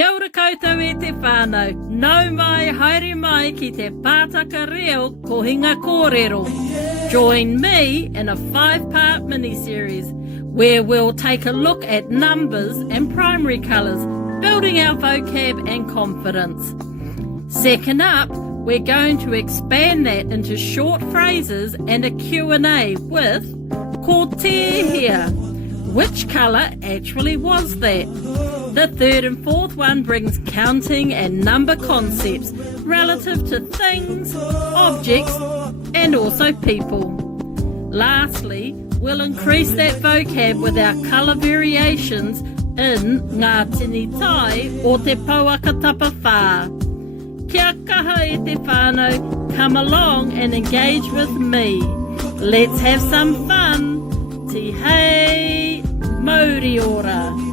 Kia ora koutou e te whānau. Nau mai, haere mai ki te Pātaka Reo ko hinga kōrero. Join me in a 5-part mini-series where we'll take a look at numbers and primary colours, building our vocab and confidence. Second up, we're going to expand that into short phrases and a Q&A with ko te here. Which colour actually was that? The third and fourth one brings counting and number concepts relative to things, objects, and also people. Lastly, we'll increase that vocab with our colour variations in ngā tini tai o te pouaka whā. Kia kaha e te whānau, come along and engage with me. Let's have some fun. Ti hei, Māori ora.